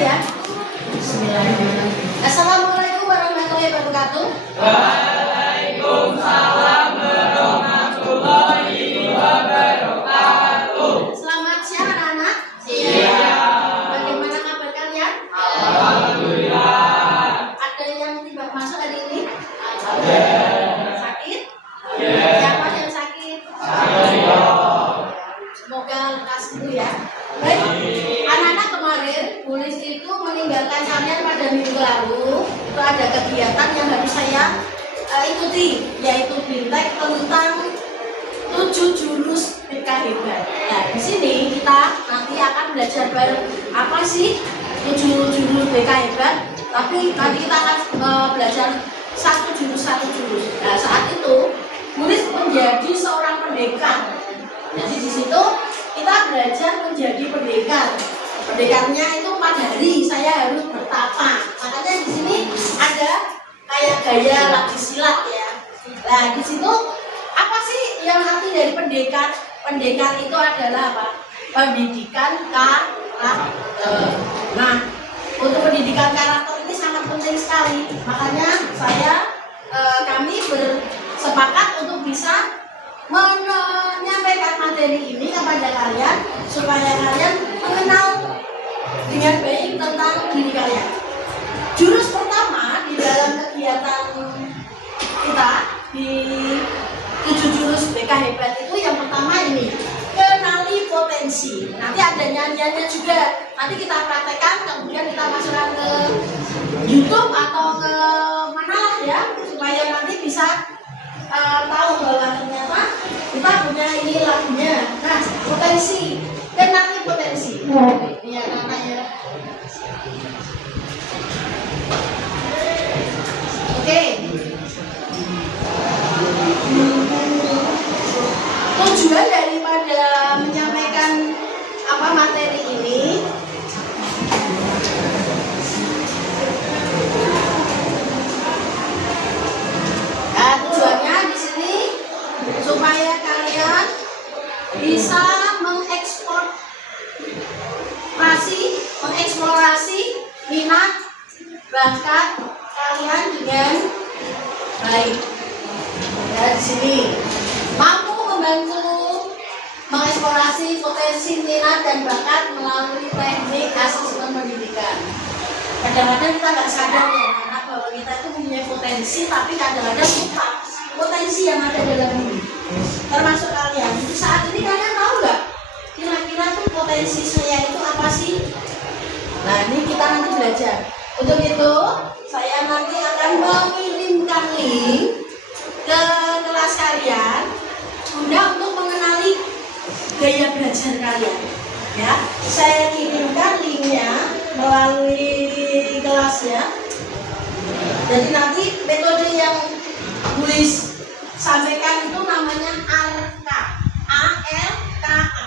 ya. Bismillahirrahmanirrahim. Assalamualaikum warahmatullahi wabarakatuh. Waalaikumsalam warahmatullahi wabarakatuh. Selamat siang anak-anak. Siang. Bagaimana kabar kalian? Alhamdulillah. Ada yang tidak masuk hari ini? Ada. Sakit? Ya. Siapa yang sakit? Saya. Semoga lekas dulu ya. Baik, anak-anak kemarin Bulis itu meninggalkan kalian pada minggu lalu. Itu ada kegiatan yang harus saya ikuti, yaitu bintang tentang 7 jurus BK hebat. Nah, di sini kita nanti akan belajar bareng apa sih 7 jurus BK hebat. Tapi nanti kita akan belajar satu jurus. Nah, saat itu Bulis menjadi seorang pendekar. Jadi di situ kita belajar menjadi pendekar. Pendekarnya itu 4 hari saya harus bertapa. Makanya di sini ada kayak gaya lagi silat ya. Nah di situ apa sih yang arti dari pendekar? Pendekar itu adalah apa? Pendidikan karakter. Nah untuk pendidikan karakter ini sangat penting sekali. Makanya kami bersepakat untuk bisa menyampaikan materi ini kepada kalian supaya kalian mengenal dengan baik tentang diri kalian. Jurus pertama di dalam kegiatan kita di 7 jurus BK hebat itu yang pertama ini, kenali potensi. Nanti ada nyanyiannya juga. Nanti kita praktekkan, kemudian kita masukkan ke YouTube atau ke mana lah ya, supaya nanti bisa tahu bahwa ternyata kita punya ini lagunya. Nah, potensi, kenali potensi. Ini ya namanya. Oke. Tujuan daripada menyampaikan materi ini, tujuannya di sini supaya kalian bisa mengeksplorasi minat bakat kalian dengan baik. Ya, di sini mampu membantu mengeksplorasi potensi minat dan bakat melalui teknik asesmen pendidikan. Kadang-kadang kita nggak sadar ya, anak bahwa kita itu punya potensi, tapi kadang-kadang lupa potensi yang ada dalam diri. Termasuk kalian. Saat ini kalian tahu nggak? Kira-kira tuh potensi saya itu apa sih? Nah ini kita nanti belajar. Untuk itu saya nanti akan mengirimkan link ke kelas kalian guna untuk mengenali gaya belajar kalian. Ya, saya kirimkan linknya melalui kelasnya. Jadi nanti metode yang Bulis sampaikan itu namanya ALKA. A-L-K-A.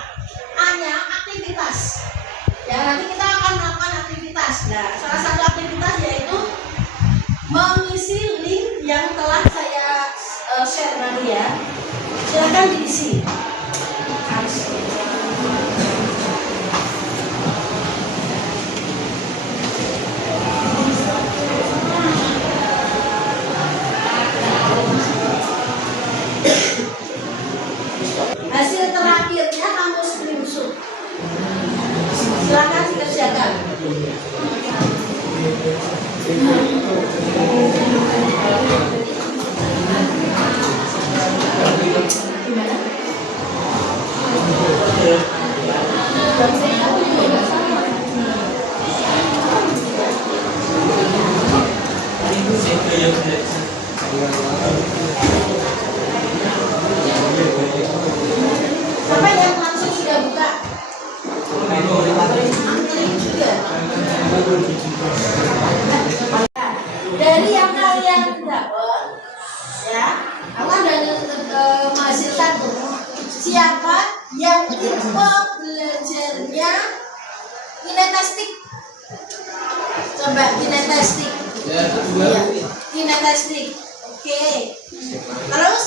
A-nya aktivitas. Ya, nanti kita akan melakukan aktivitas. Nah, salah satu aktivitas yaitu mengisi link yang telah saya share tadi ya. Silakan diisi. Hasil terakhirnya kamu screenshot. Silakan dikerjakan. Gimana? Siapa yang langsung sudah buka? Angkring juga. Dari yang kalian dapat, ya, akan dari menghasilkan siapa yang tipe belajarnya kinestetik. Coba kinestetik. Ya, kinestetik. Oke. Terus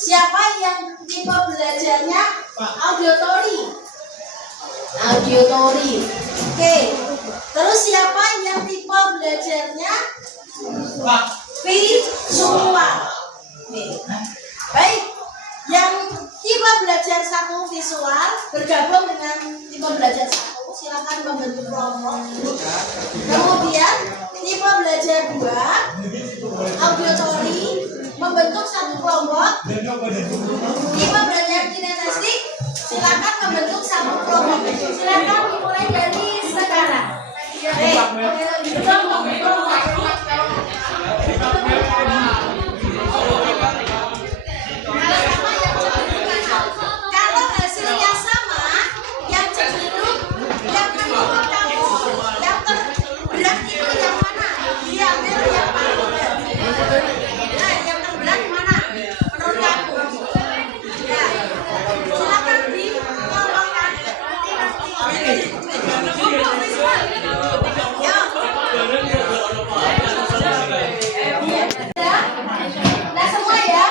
siapa yang tipe belajarnya auditory? Oke. Terus visual. Nih. Baik, yang tipe belajar 1 visual bergabung dengan tipe belajar 1, silakan membentuk kelompok. Kemudian tipe belajar 2 auditory membentuk 1 kelompok. Tipe belajar kinestetik silakan membentuk 1 kelompok. Silakan dimulai dari sekarang. Kalau hasilnya sama, yang cenderung yang menurut kamu yang terberat itu yang mana? Diambil yang paling berat. Nah, yang terberat mana? Menurut kamu? Ya, silakan dikelompokkan. Nah semua ya,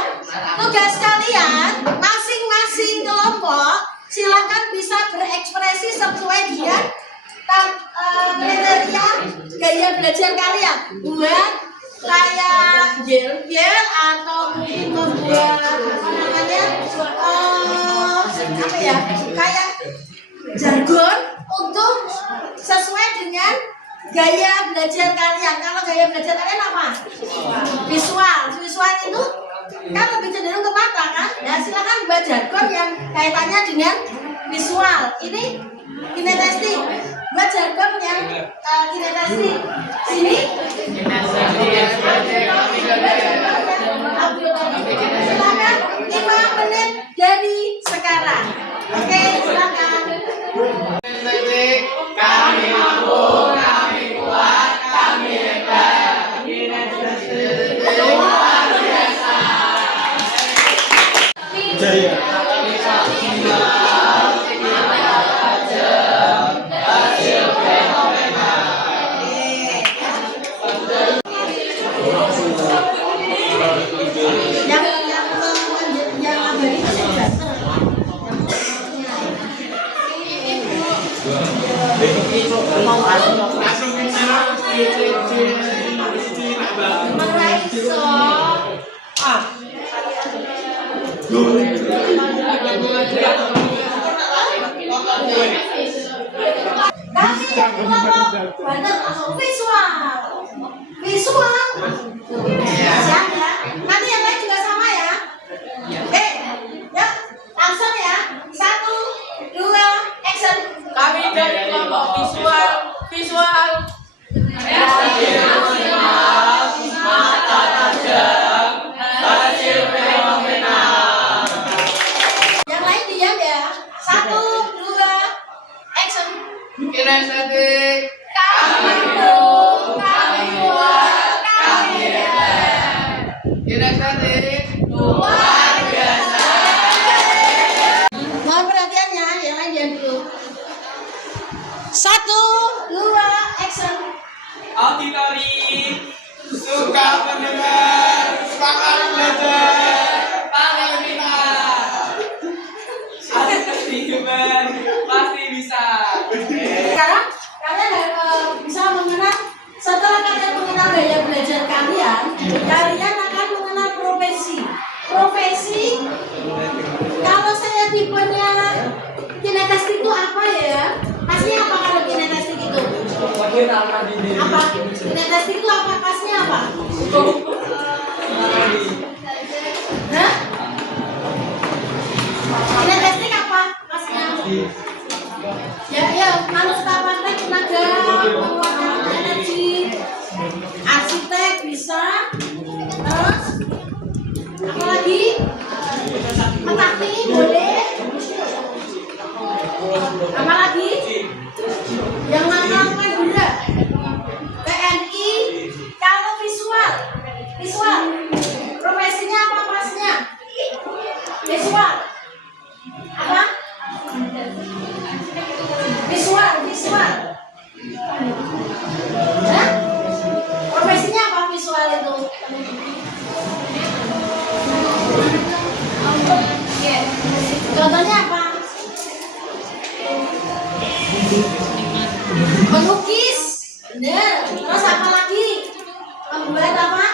tugas kalian masing-masing kelompok silakan bisa berekspresi sesuai dengan kriteria gaya belajar kalian. Buat kayak yel-yel atau mungkin membuat apa namanya apa ya, kayak jargon untuk sesuai dengan gaya belajar kalian. Kalau gaya belajar kalian apa? Visual. Visual itu kan lebih cenderung ke mata kan? Ya silakan buat jargon yang kaitannya dengan visual. Ini kinestetik. Buat jargon yang kinestetik. Sini. Silakan 5 menit dari sekarang. Oke, silakan. Kami mampu, kami kuat, kami hebat. Luar biasa. Hasil fenomenal. Yang abadi itu kan? Meraiso. Kami yang kelompok bantu visual. Visual. Siap ya. Nanti yang lain juga sama ya. Ya, langsung ya. 1, 2, action. Kami dari kelompok visual. Mata tajam, hasil fenomenal. Yang lain diam ya. 1, 2, action. Kinestetik. Kami kami kuat, kami hebat. Kinestetik. Luar biasa. Mohon perhatiannya, yang lain diam dulu. 1, 2, action. Auditory. Suka mendengar, semangat belajar. Pandai minat. Ada kehidupan pasti bisa. Sekarang kalian bisa mengenal, setelah kalian mengenal gaya belajar kalian, kalian akan mengenal profesi. Profesi, kalau saya tipenya kinestetik itu apa ya? Pasnya apa kalau kinestetik itu? Apa? Kinestetik itu apa? Pasnya apa? Hah? Kinestetik apa? Pasnya? Ya, manusia tenaga, pengeluaran energi, arsitek bisa, terus apa lagi? Petani boleh, apa lagi? Yang mana gula? TNI, kalau visual, profesinya apa pasnya? Visual, apa? Visual. Hah? Profesinya apa visual itu? Contohnya apa? Melukis. Bener. Terus apa lagi? Membuat apa?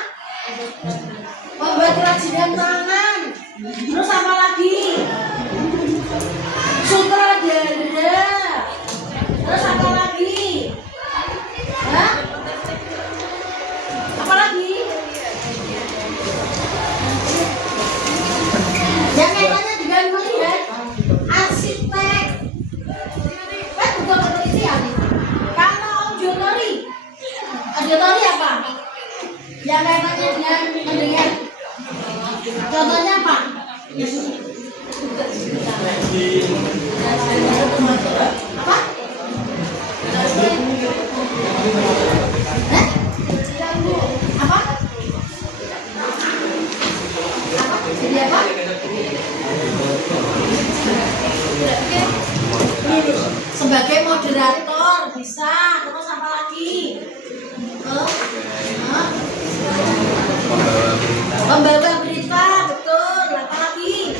Auditori apa? Yang kaitannya dengan mendengar. Contohnya apa? Apa? Hah? Apa? Apa? Jadi apa? Sebagai moderator bisa. Terus apa lagi? Pembawa berita, betul. Apa lagi?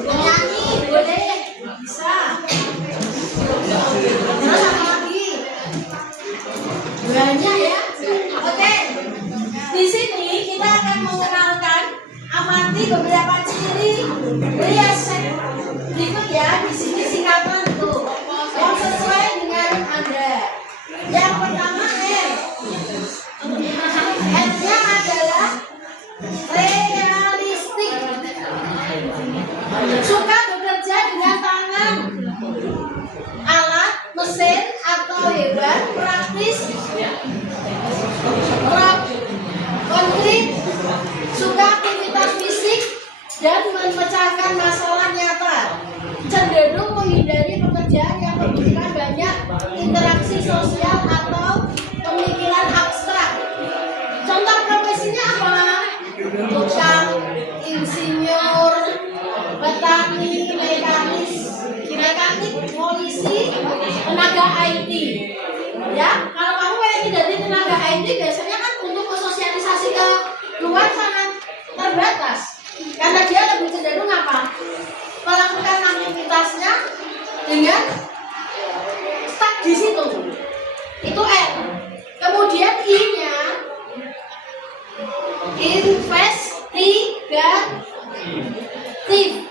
Penyanyi, boleh. Bisa. Terus apa lagi? Banyak ya. Oke. Di sini kita akan mengenalkan amati beberapa ciri rias berikut ya. Di sini singkatan tuh yang sesuai dengan Anda. Yang pertama R-nya adalah realistik. Suka bekerja dengan tangan, alat, mesin atau hewan, praktis, konkret, suka aktivitas fisik dan memecahkan masalah nyata. Cenderung menghindari pekerjaan yang membutuhkan banyak interaksi sosial atau pemikiran abstrak. Contoh profesinya apa? Tukang, insinyur, petani, mekanik, polisi, tenaga IT. Ya, kalau kamu jadi tenaga IT biasanya kan untuk sosialisasi ke luar sangat terbatas. Karena dia lebih cenderung apa? Melakukan aktivitasnya dengan stuck di situ. Itu R. Kemudian I-nya investigatif.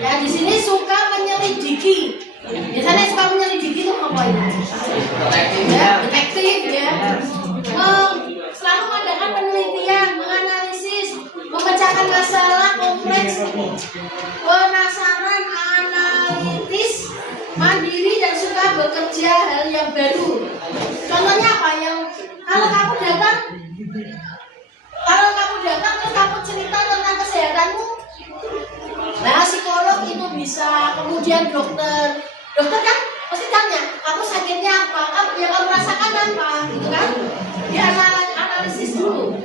Ya, di sini suka menyelidiki. Biasanya suka menyelidiki itu apa itu? Ya, detektif ya. Selalu mengadakan penelitian, menganalisis, memecahkan masalah kompleks, penasaran, analitis, mandiri dan suka bekerja hal yang baru. Contohnya apa? Yang kalau kamu datang terus kamu cerita tentang kesehatanmu, nah psikolog itu bisa, kemudian dokter kan pasti tanya kamu sakitnya apa, yang kamu rasakan apa, gitu kan? Dia analisis dulu.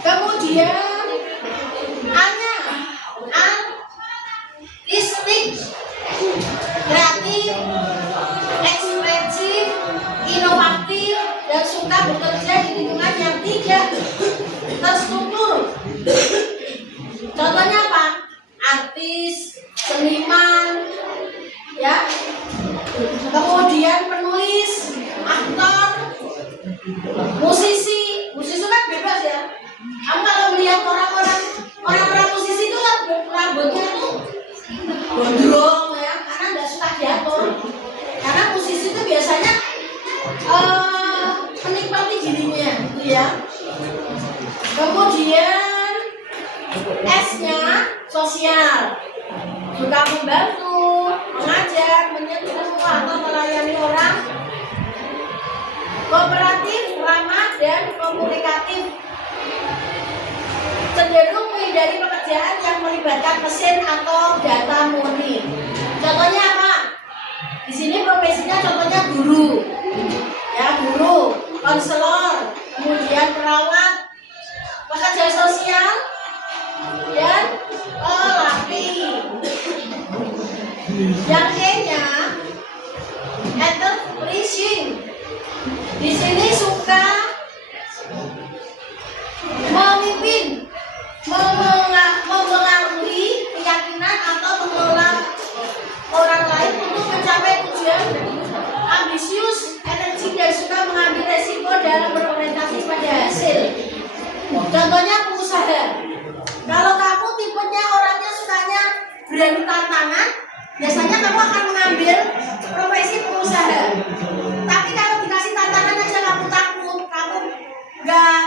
Kemudian A-nya artistik, kreatif, ekspresif, inovatif, dan suka bekerja di lingkungan yang tidak terstruktur. Contohnya apa? Artis, seniman, ya. Kemudian penulis, aktor, musisi kan bebas ya. Kamu kalau melihat orang-orang musisi itu kan rambutnya tuh gondrong ya, karena nggak suka diatur. Karena musisi itu biasanya menikmati dirinya, gitu ya. Kemudian S-nya sosial, suka membantu, mengajar, menyentuh atau melayani orang, kooperatif, ramah dan komunikatif, cenderung menghindari pekerjaan yang melibatkan mesin atau data murni. Contohnya apa? Di sini profesinya contohnya guru, ya guru, konselor, kemudian perawat, pekerja sosial, dan pelatih. Yang E-nya enterprising. Di sini suka memimpin, mempengaruhi keyakinan atau mengelola orang lain untuk mencapai tujuan, ambisius, energik dan suka mengambil resiko dalam berorientasi pada hasil. Contohnya pengusaha. Kalau kamu tipenya orangnya sukanya berani tantangan, biasanya kamu akan mengambil profesi pengusaha. Tapi kalau dikasih tantangan aja kamu takut, kamu nggak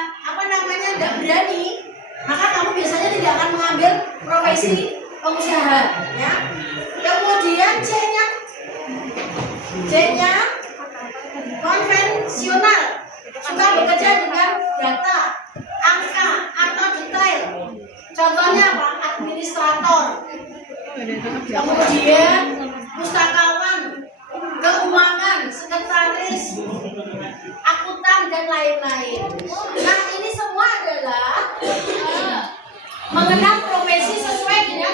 berani, maka kamu biasanya tidak akan mengambil profesi pengusaha. Ya. Kemudian C-nya C-nya konvensional, suka bekerja dengan data, angka atau detail. Contohnya apa? Administrator. Kemudian pustakawan, keuangan, sekretaris, akuntan dan lain-lain. Nah, ini semua adalah mengenal profesi sesuai dengan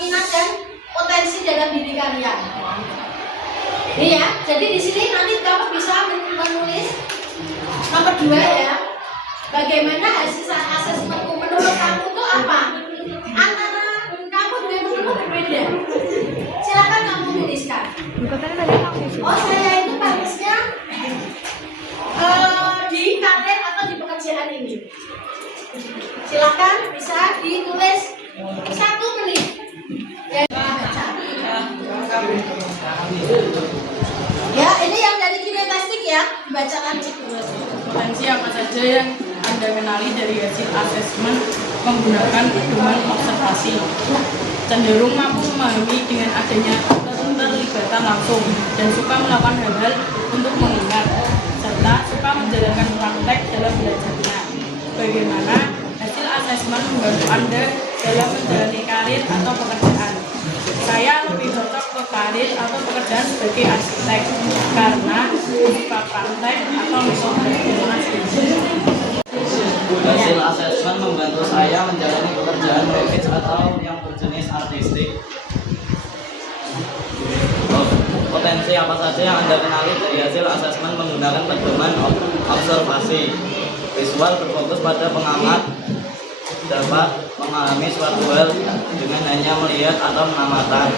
minat dan potensi dalam diri kalian. Iya, jadi di sini nanti kamu bisa menulis nomor 2 ya. Bagaimana hasil asesmenku menurut kamu itu apa? Antara kamu dengan temanmu berbeda. Silakan kamu tuliskan. Oh, saya itu bagusnya di karir atau di pekerjaan ini. Silakan bisa ditulis 1 menit. Ya, ini yang dari kinestetik ya, dibacakan. Potensi apa saja yang Anda kenali dari hasil asesmen menggunakan pedoman observasi? Cenderung mampu memahami dengan adanya keterlibatan langsung dan suka melakukan hal-hal untuk mengingat, serta suka menjalankan praktek dalam belajarnya. Bagaimana hasil asesmen membantu Anda dalam menjalani karir atau pekerjaan? Saya lebih cocok ke karir atau pekerjaan sebagai arsitek karena suka praktek atau metode Hasil asesmen membantu saya menjalani pekerjaan grafis atau yang berjenis artistik. Potensi apa saja yang Anda kenali dari hasil asesmen menggunakan pedoman observasi? Visual berfokus pada pengamat dapat memahami suatu hal dengan hanya melihat atau mengamati.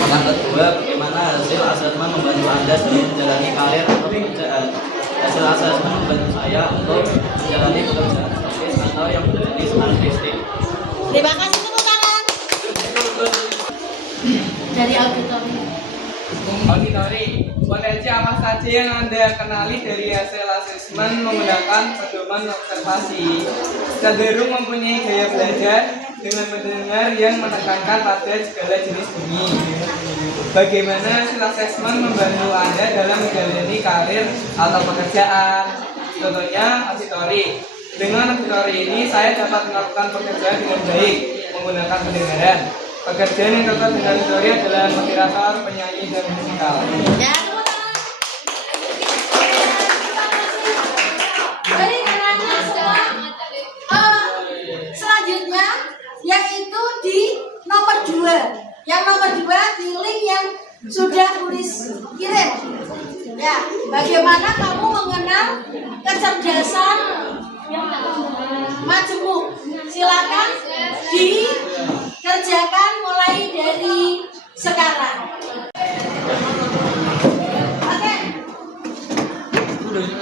Yang kedua, bagaimana hasil asesmen membantu Anda dalam menjalani karir atau pekerjaan? Hasil asesmen membantu saya untuk menjalani pekerjaan grafis atau yang berjenis artistik. Terima kasih, tepuk tangan. Dari auditori. Auditori, potensi apa saja yang Anda kenali dari hasil asesmen menggunakan pedoman observasi? Cenderung mempunyai gaya belajar dengan mendengar yang menekankan pada segala jenis bunyi. Bagaimana hasil asesmen membantu Anda dalam menjalani karir atau pekerjaan? Contohnya auditori. Dengan auditori ini saya dapat melakukan pekerjaan dengan baik menggunakan pendengaran. Pekerjaan yang cocok dengan auditori adalah moderator, penyanyi, dan musikal. Ya, tepuk tangan. Jadi karena semua selanjutnya yaitu di nomor 2. Yang nomor 2 di link yang sudah tulis kirim. Ya, bagaimana kamu mengenal kecerdasan majemuk? Silakan dikerjakan mulai dari sekarang. Oke.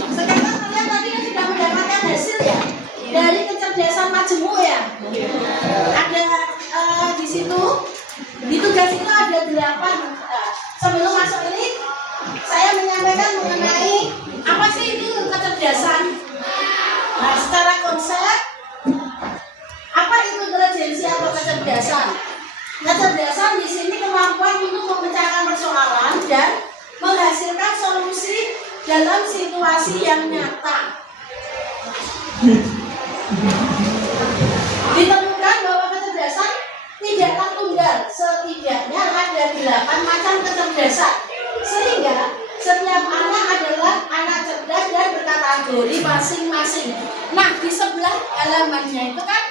Sekarang kalian tadi kan sudah mendapatkan hasil ya dari kecerdasan majemuk ya. Ada di situ di tugas itu ada 8. Sebelum masuk ini saya menyampaikan mengenai apa sih itu kecerdasan. Nah, secara konsep apa itu intelijensi atau kecerdasan? Kecerdasan di sini kemampuan untuk memecahkan persoalan dan menghasilkan solusi dalam situasi yang nyata. Ditemukan bahwa kecerdasan tidaklah tunggal, setidaknya ada 8 macam kecerdasan, sehingga setiap anak adalah anak cerdas dan berkategori masing-masing. Nah, di sebelah halamannya itu kan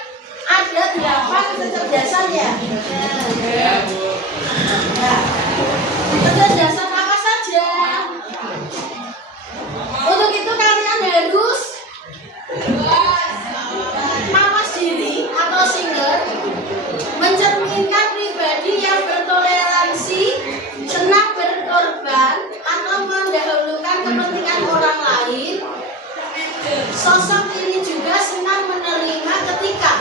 ada 8 kecerdasan ya. Nah, kecerdasan apa saja? Untuk itu kalian harus mawas diri atau single, mencerminkan pribadi yang bertoleransi, senang berkorban atau mendahulukan kepentingan orang lain. Sosok ini juga senang menerima ketika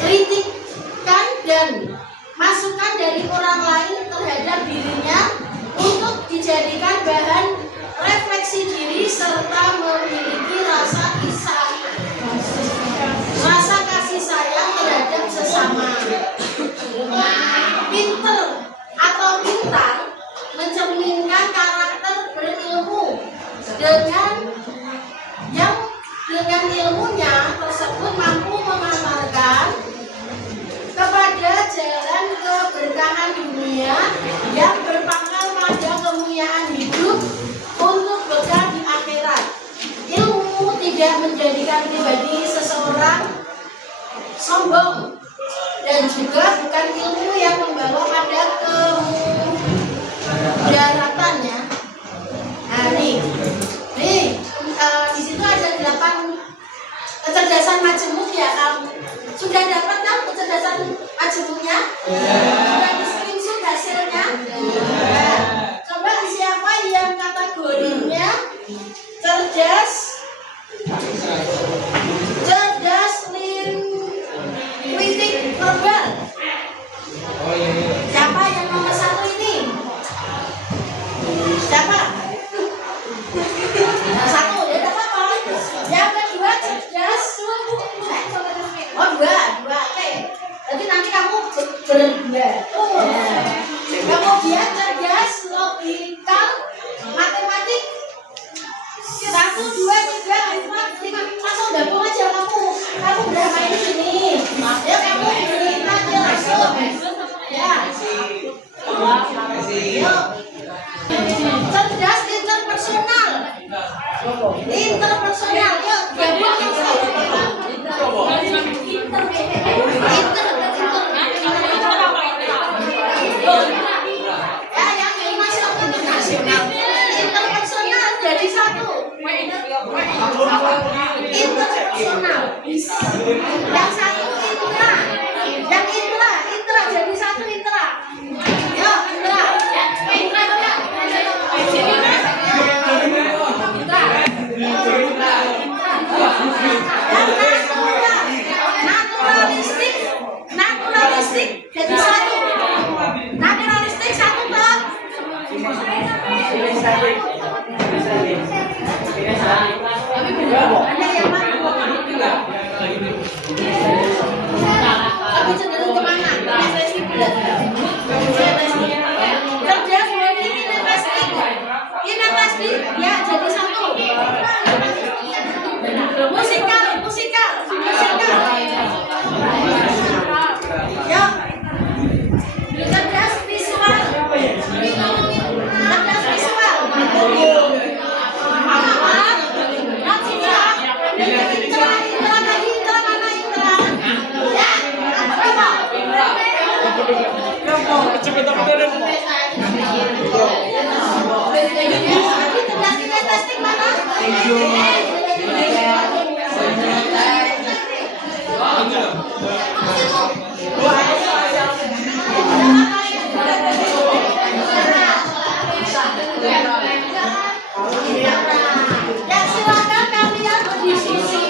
kritikan dan masukan dari orang lain dengan yang dengan ilmunya tersebut mampu mengantarkan kepada jalan keberkahan dunia yang berpangkal pada kemuliaan hidup untuk bekal di akhirat. Ilmu tidak menjadikan pribadi seseorang sombong dan juga bukan ilmu yang membawa pada kemudaratannya. Nah, nih, di situ ada 8 kecerdasan majemuk ya. Kamu sudah dapat kan kecerdasan majemuknya? Sudah di screenshot hasilnya? Nah, coba siapa yang kategorinya cerdas linguistik verbal? Siapa yang nomor 1 ini? Siapa? Satu, ya tidak apa-apa. Yang kedua cerdas. Oh, dua, oke. Jadi nanti kamu berdua. Kemudian cerdas logikal matematik. 1, 2, 3, 4, 5. Langsung gabung aja kamu. Kamu udah main di sini. Ya kamu ini nanti langsung. Ya. Yuk. Cerdas interpersonal. Interpersonal, yuk gabung ya, yang ini masih internasional. Interpersonal jadi 1. Interpersonal. Yang 1 intra. Yang intra jadi 1 intra. Yuk, intra. Naturalistik jadi 1. Naturalistik 1 toh. Ada yang mana? Tapi cenderung kemana? Cerdas inelastik ya jadi 1. Musikal. Ya. Cerdas visual. Ya, silakan kalian berdiskusi.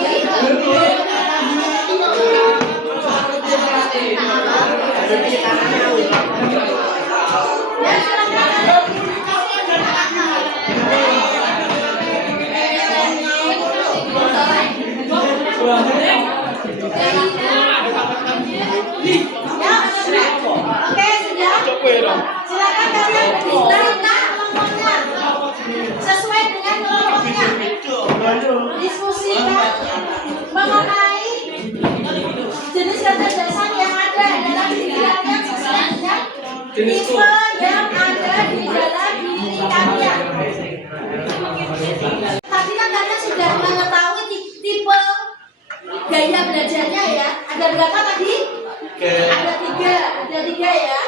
Oke, sudah. Silakan kalian berdiskusi sesuai dengan kelompoknya. Diskusikan mengenai jenis kecerdasan yang ada dalam diri kalian sesuai dengan tipe yang ada di dalam diri kalian. Tadi kan kalian sudah mengetahui tipe gaya belajarnya ya. Ada berapa tadi? Ada 3 ya.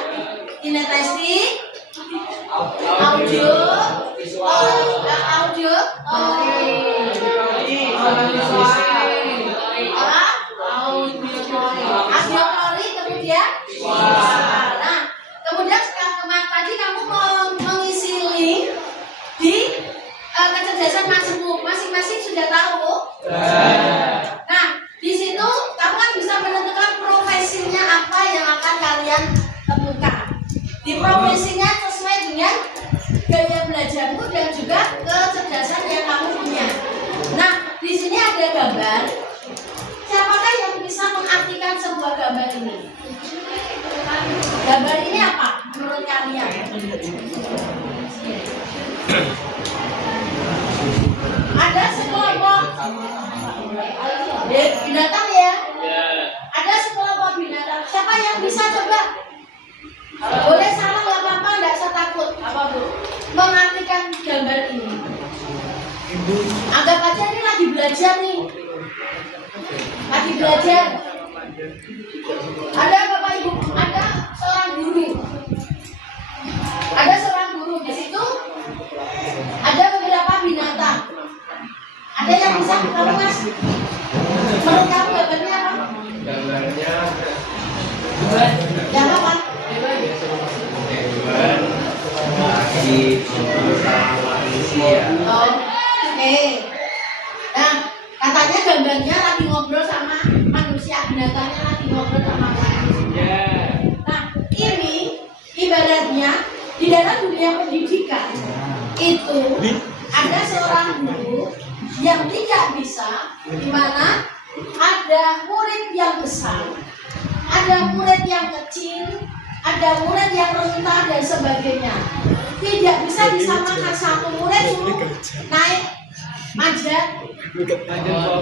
Kinestetik, audio, audiometri, kemudian nah, kemudian tadi kamu mengisi link di kecerdasan majemuk, masing-masing sudah tahu. Nah, di situ kamu kan bisa menentukan profesinya apa yang akan kalian temukan. Di profesinya sesuai dengan gaya belajarmu dan juga kecerdasan yang kamu punya. Nah, di sini ada gambar. Siapakah yang bisa mengartikan sebuah gambar ini? Gambar ini apa menurut kalian? binatang ya? Ada sekelompok binatang. Siapa yang bisa coba? Boleh salah nggak apa-apa, nggak usah takut. Apa bu? Mengartikan gambar ini. Anggap aja ini lagi belajar nih. Lagi belajar. Ada bapak ibu, ada seorang guru. Ada seorang guru di situ. Ada beberapa binatang. Ada yang bisa kamu mas? Menurut kamu gambarnya apa? Yang apa? Oh, oke. Nah, katanya gambarnya lagi ngobrol sama manusia, binatangnya lagi ngobrol sama manusia. Nah, ini ibaratnya di dalam dunia pendidikan itu ada seorang guru yang tidak bisa, di mana ada murid yang besar, ada murid yang kecil, ada murid yang rentan dan sebagainya. Tidak bisa disamakan satu murid suruh naik manjat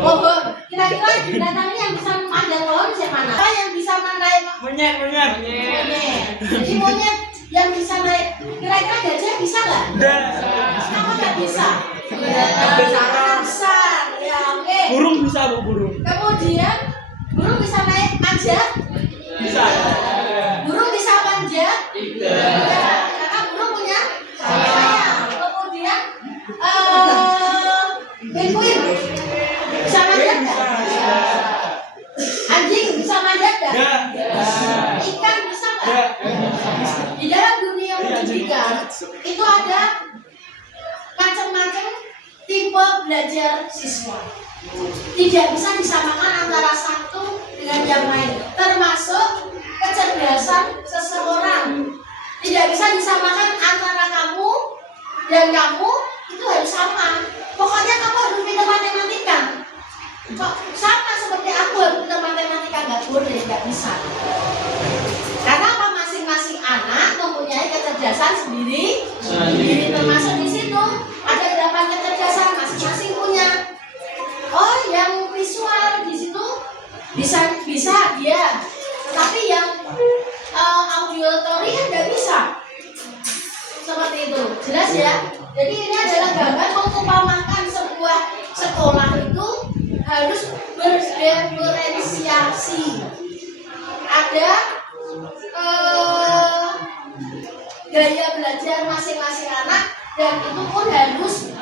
pohon. Kira-kira binatang ini yang bisa manjat pohon siapa mana? Apa yang bisa naik Monyet. monyet? Jadi monyet yang bisa naik. Kira-kira gajah bisa nggak? Kenapa nggak bisa? Besar. Ya oke. Burung bisa bu, burung. Kemudian burung bisa naik manjat? Bisa. Burung bisa manjat? Tidak. Karena burung punya sayap. Kemudian penguin bisa manjat nggak? Anjing bisa manjat nggak? Ikan bisa nggak? Di dalam dunia pendidikan itu ada macam-macam tipe belajar siswa. Tidak bisa disamakan antara satu dengan yang lain, termasuk kecerdasan seseorang. Tidak bisa disamakan antara kamu dan kamu, itu harus sama. Pokoknya kamu harus pintar matematika. Kok sama seperti aku harus pintar matematika? Nggak boleh, nggak bisa. Karena apa? Masing-masing anak mempunyai kecerdasan sendiri. Termasuk di situ ada berapa kecerdasan masing-masing punya. Oh, yang visual di situ bisa dia, tetapi yang auditory kan nggak bisa. Seperti itu, jelas ya. Jadi ini adalah gambar mengumpamakan sebuah sekolah itu harus berdiferensiasi. Ada gaya belajar masing-masing anak, dan itu pun harus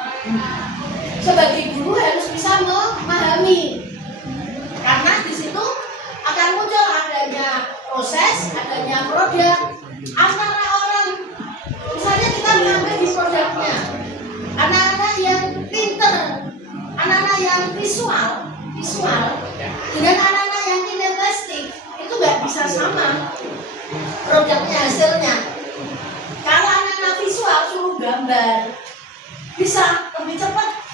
sebagai guru harus bisa memahami, karena di situ akan muncul adanya proses, adanya produk antara orang. Misalnya kita mengambil di produknya anak-anak yang pinter, anak-anak yang visual dengan anak-anak yang kinestetik, itu nggak bisa sama produknya, hasilnya. Kalau anak-anak visual suruh gambar bisa lebih cepat.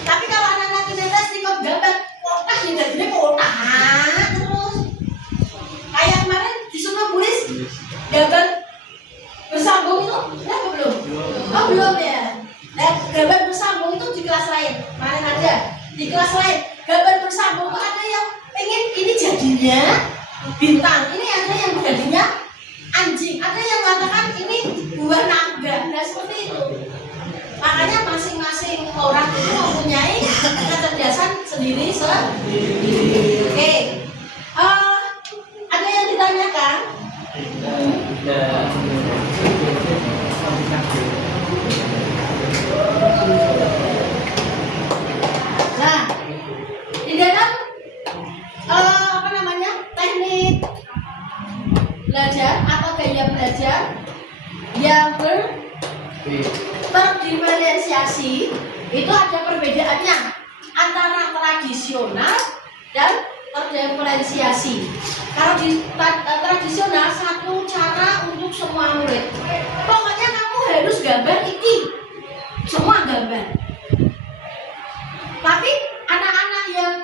Tapi kalau anak-anak kinestetik kok gambar kotak, jadi kotak terus. Kayak kemarin disuruh tulis gambar bersambung itu, udah belum? Oh belum ya. Nah, gambar bersambung itu di kelas lain. Kemarin ada di kelas lain. Gambar bersambung itu ada yang pengen ini jadinya bintang, ini ada yang jadinya anjing, ada yang mengatakan ini buah naga. Nah seperti itu. Makanya masing-masing orang itu mempunyai kecerdasan sendiri. Oke. Ada yang ditanyakan? Nah, di dalam teknik belajar atau gaya belajar yang terdiferensiasi itu ada perbedaannya antara tradisional dan terdiferensiasi. Kalau di tradisional satu cara untuk semua murid. Pokoknya kamu harus gambar ini, semua gambar. Tapi anak-anak yang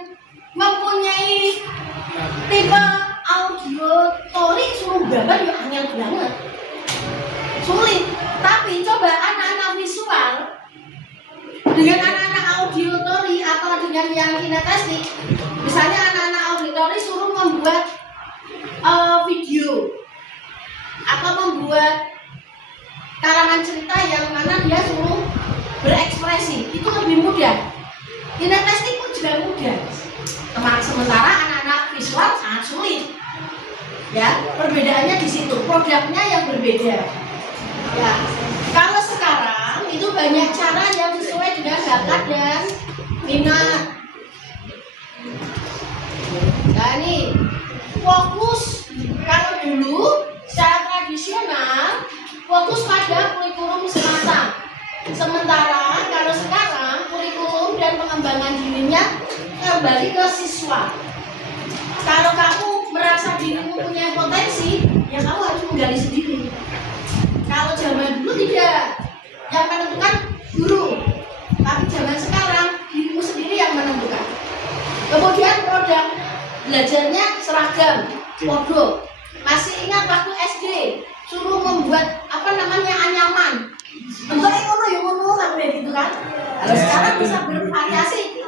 mempunyai tipe auditory suruh gambar ya angel banget, sulit. Tapi coba anak-anak visual dengan anak-anak auditory atau dengan yang kinestetik bisa Misalnya anak-anak auditori suruh membuat video atau membuat karangan cerita yang mana dia suruh berekspresi, itu lebih mudah. Kinestetik pun juga mudah. Sementara anak-anak visual sangat sulit. Ya, perbedaannya di situ, produknya yang berbeda. Ya, kalau sekarang itu banyak cara yang sesuai dengan bakat dan minat. Nah ini fokus, kalau dulu secara tradisional fokus pada kurikulum semata. Sementara kalau sekarang kurikulum dan pengembangan dirinya kembali ke siswa. Kalau kamu merasa dirimu punya potensi, ya kamu harus menggali sendiri. Kalau zaman dulu tidak, yang menentukan guru. Tapi zaman sekarang dirimu sendiri yang menentukan. Kemudian produk belajarnya seragam, bodoh. Masih ingat waktu SD suruh membuat anyaman. Bentuknya ngono kayak gitu kan. Kalau sekarang bisa bervariasi.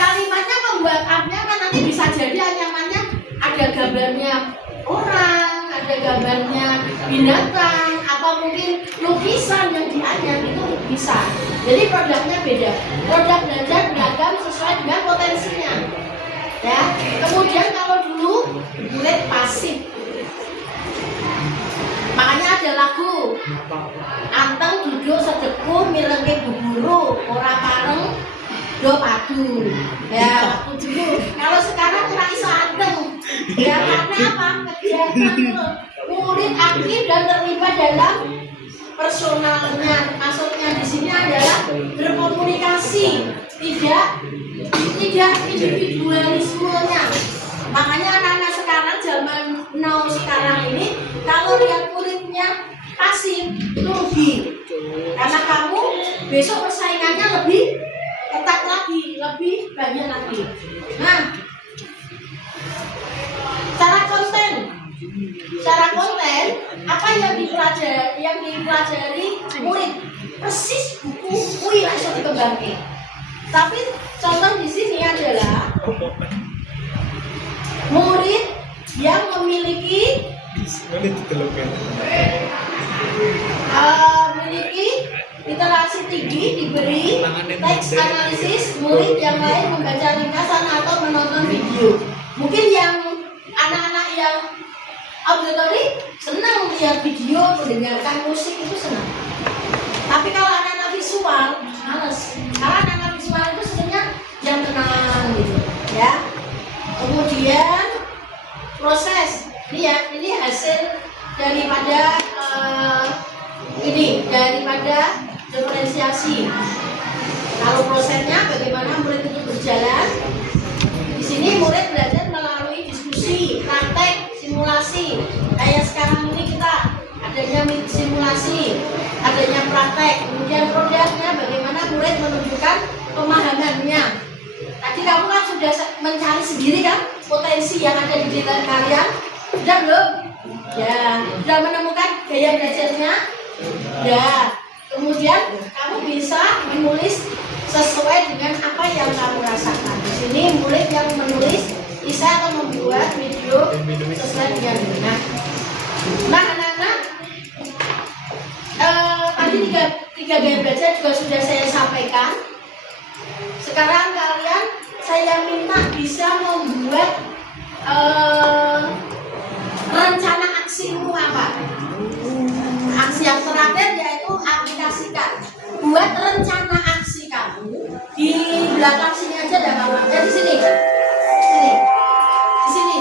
Kalimatnya membuat anyaman, nanti bisa jadi anyamannya ada gambarnya orang, ada gambarnya binatang, atau mungkin lukisan yang dianyam, itu bisa. Jadi produknya beda. Produk belajar beragam sesuai dengan potensinya. Ya. Kemudian kalau dulu murid pasif. Makanya ada lagu anteng duduk sedeku milengke buburu ora pareng do padu. Ya waktu dulu. Kalau sekarang ora iso anteng. Ya karena apa? Kegiatan murid aktif dan terlibat dalam personalnya. Maksudnya di sini adalah berkomunikasi, tidak individualismenya. Makanya anak-anak sekarang zaman now sekarang ini kalau lihat muridnya pasif itu rugi, karena kamu besok persaingannya lebih ketat lagi, lebih banyak lagi. Nah, cara konten apa yang dipelajari murid persis buku kui langsung dikembangkan. Tapi contoh di sini adalah murid yang memiliki literasi tinggi diberi teks analisis, murid yang lain membaca ringkasan atau menonton video. Mungkin yang anak-anak yang auditory senang melihat video, mendengarkan musik itu senang. Tapi kalau anak-anak visual males. Karena anak-anak visual itu sebenarnya yang tenang gitu, ya. Kemudian proses ini hasil daripada diferensiasi. Kalau prosesnya bagaimana murid itu berjalan? Di sini murid belajar melalui diskusi, praktek, simulasi. Kayak sekarang ini kita adanya simulasi, adanya praktek. Kemudian produknya bagaimana murid menunjukkan pemahamannya. Tadi kamu kan sudah mencari sendiri kan potensi yang ada di diri kalian, sudah belum? Ya, sudah menemukan gaya belajarnya? Ya. Kemudian kamu bisa menulis sesuai dengan apa yang kamu rasakan. Di sini murid yang menulis bisa akan membuat video sesuai dengan minat. Nah, anak-anak, tadi tiga gaya belajar juga sudah saya sampaikan. Sekarang kalian saya minta bisa membuat rencana aksimu apa? Aksi yang terakhir yaitu aplikasikan. Buat rencana aksi kamu di belakang sini aja ada kawan. Di sini. Di sini.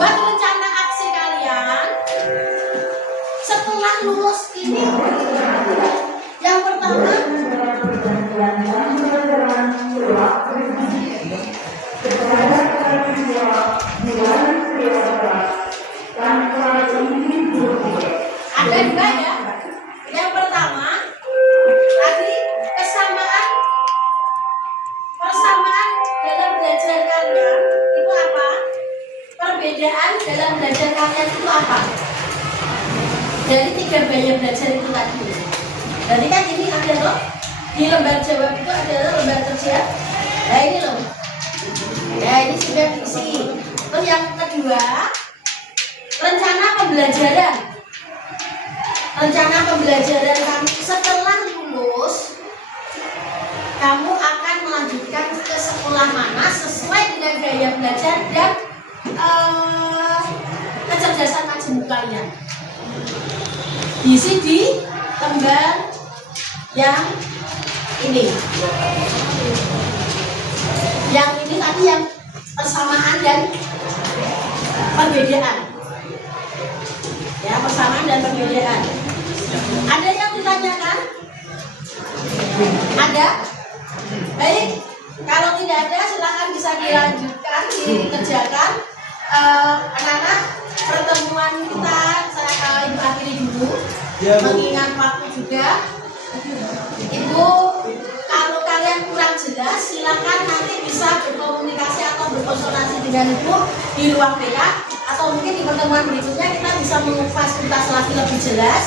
Buat rencana aksi kalian setelah lulus ini. Yang pertama ada dua ya. Yang pertama tadi persamaan dalam belajar kalian itu apa? Perbedaan dalam belajar kalian itu apa? Dari tiga gaya belajar itu tadi. Jadi kan ini ada loh di lembar jawab itu ada lembar kerja. Nah ini loh. Ya, ini sudah fiksi. Terus yang kedua, rencana pembelajaran. Rencana pembelajaran kamu setelah lulus, kamu akan melanjutkan ke sekolah mana sesuai dengan gaya belajar dan kecerdasan majemuk kalian. Diisi di lembar yang ini. Yang ini tadi yang persamaan dan perbedaan. Ya, persamaan dan perbedaan. Ada yang ditanyakan? Ada? Baik, kalau tidak ada silakan bisa dilanjutkan, dikerjakan. Anak-anak, pertemuan kita saya Ibu akhiri dulu. Mengingat waktu juga. Ibu, kalau kalian kurang jelas, silakan nanti bisa berkomunikasi atau berkonsultasi dengan Ibu di ruang BK, atau mungkin di pertemuan berikutnya kita bisa mengupas tuntas lagi lebih jelas.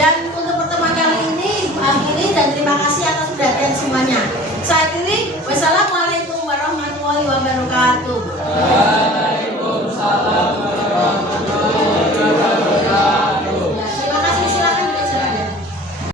Dan untuk pertemuan kali ini Ibu akhiri dan terima kasih atas perhatian semuanya. Saya akhiri, wassalamualaikum warahmatullahi wabarakatuh.